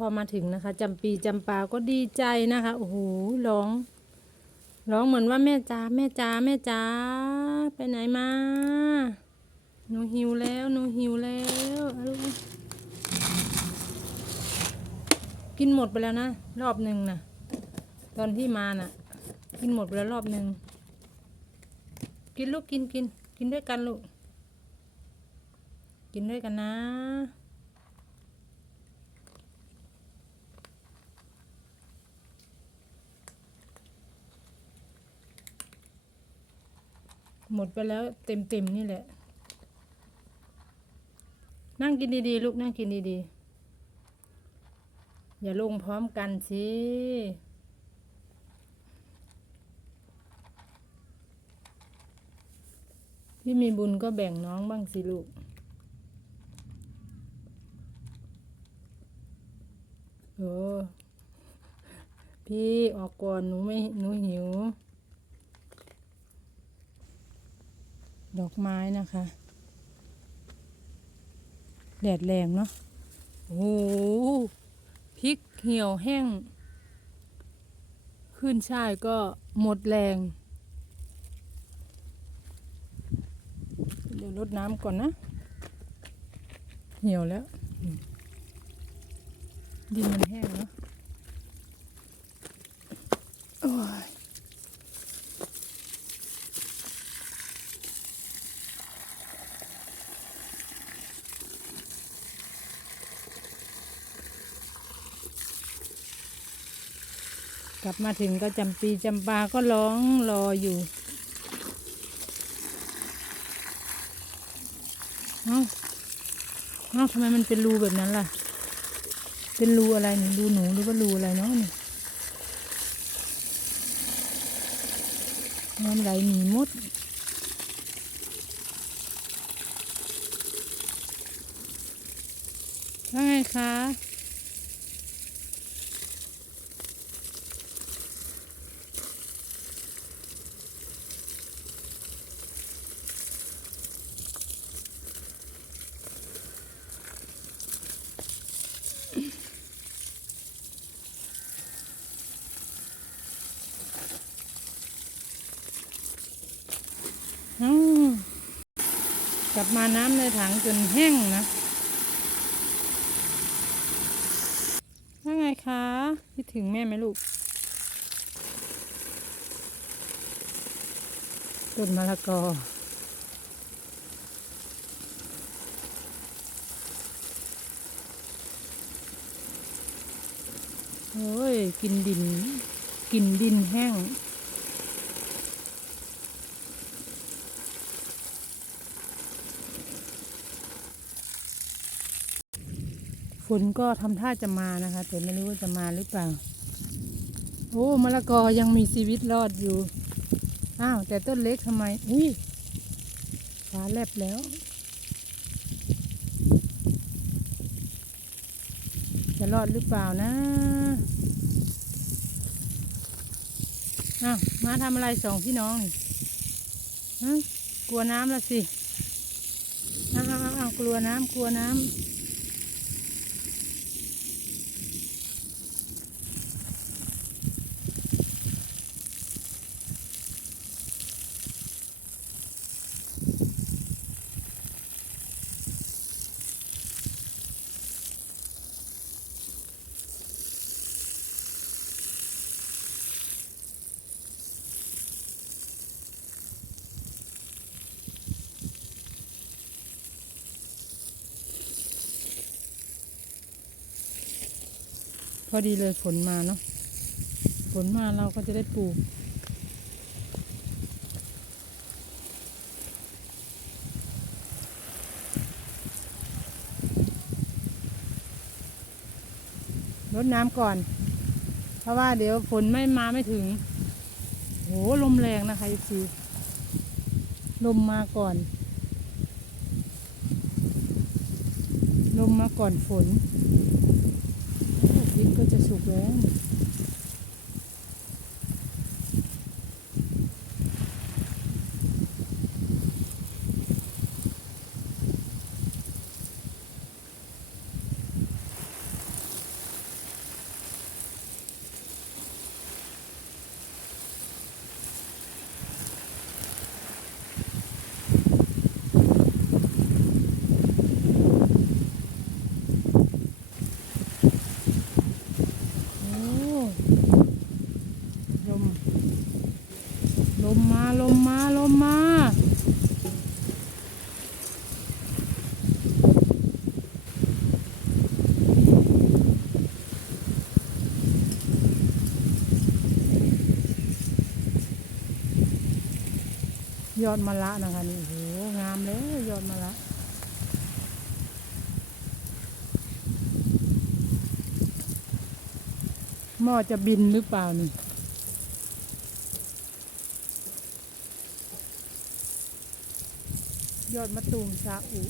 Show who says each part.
Speaker 1: พอมาถึงนะคะจำปีจำปาก็ดีใจนะคะโอ้โหร้องร้องเหมือนว่าแม่จ๋าแม่จ๋าแม่จ๋าไปไหนมาหนูหิวแล้วหนูหิวแล้วลูกกินหมดไปแล้วนะรอบหนึ่งนะตอนที่มาน่ะ กินหมดไปแล้วรอบหนึ่งกินลูกกินกิน กินด้วยกันลูกกินด้วยกันนะ หมดไปแล้วเต็มๆนี่แหละ นั่งกินดีๆ ลูกนั่งกินดีๆ อย่าลงพร้อมกันสิพี่มีบุญก็แบ่งน้องบ้างสิลูกโอ้พี่ออกก่อนหนูไม่หนูหิว ดอกไม้นะคะ แดดแรงเนาะโอ้โหพริกเหี่ยวแห้ง ขึ้นช่ายก็หมดแรง เดี๋ยวรดน้ำก่อนนะ เหี่ยวแล้ว ดินมันแห้งเนาะโอ้ย กลับมาถึงก็จำปีจำปาก็ร้องรออยู่เอ้าเอ้าทำไมมันเป็นรูแบบนั้นล่ะ เป็นรูอะไรนี่รูหนูหรือว่ารูอะไรเนาะนี่น้ำไหลหนีมดว่าไงคะ อ้าว กลับมาน้ำในถังจนแห้งนะว่าไงคะคิดถึงแม่ไหมลูกต้นมะละกอโอ้ย กินดิน กินดินแห้ง ฝนก็ทำท่าจะมานะคะ แต่ไม่รู้ว่าจะมาหรือเปล่า โอ้มะละกอยังมีชีวิตรอดอยู่ อ้าว แต่ต้นเล็กทำไม อุ้ยฟ้าแลบแล้ว จะรอดหรือเปล่านะอ้าวมาทำอะไรสองพี่น้องนี่ฮะกลัวน้ำละสิอ้าวอ้าวอ้าวกลัวน้ำกลัวน้ำ พอดีเลยฝนมาเนาะฝนมาเราก็จะได้ปลูก รดน้ำก่อน เพราะว่าเดี๋ยวฝนไม่มาไม่ถึง โห ลมแรงนะคะอีซีลมมาก่อน ลมมาก่อนฝน พริกก็จะสุกแล้ว มมาลมมาลมมา ยอดมะละนะคะนี่โอ้โหงามเลยยอดมะละหม้อจะบินหรือเปล่านี่ยอดมะตูมซาอุ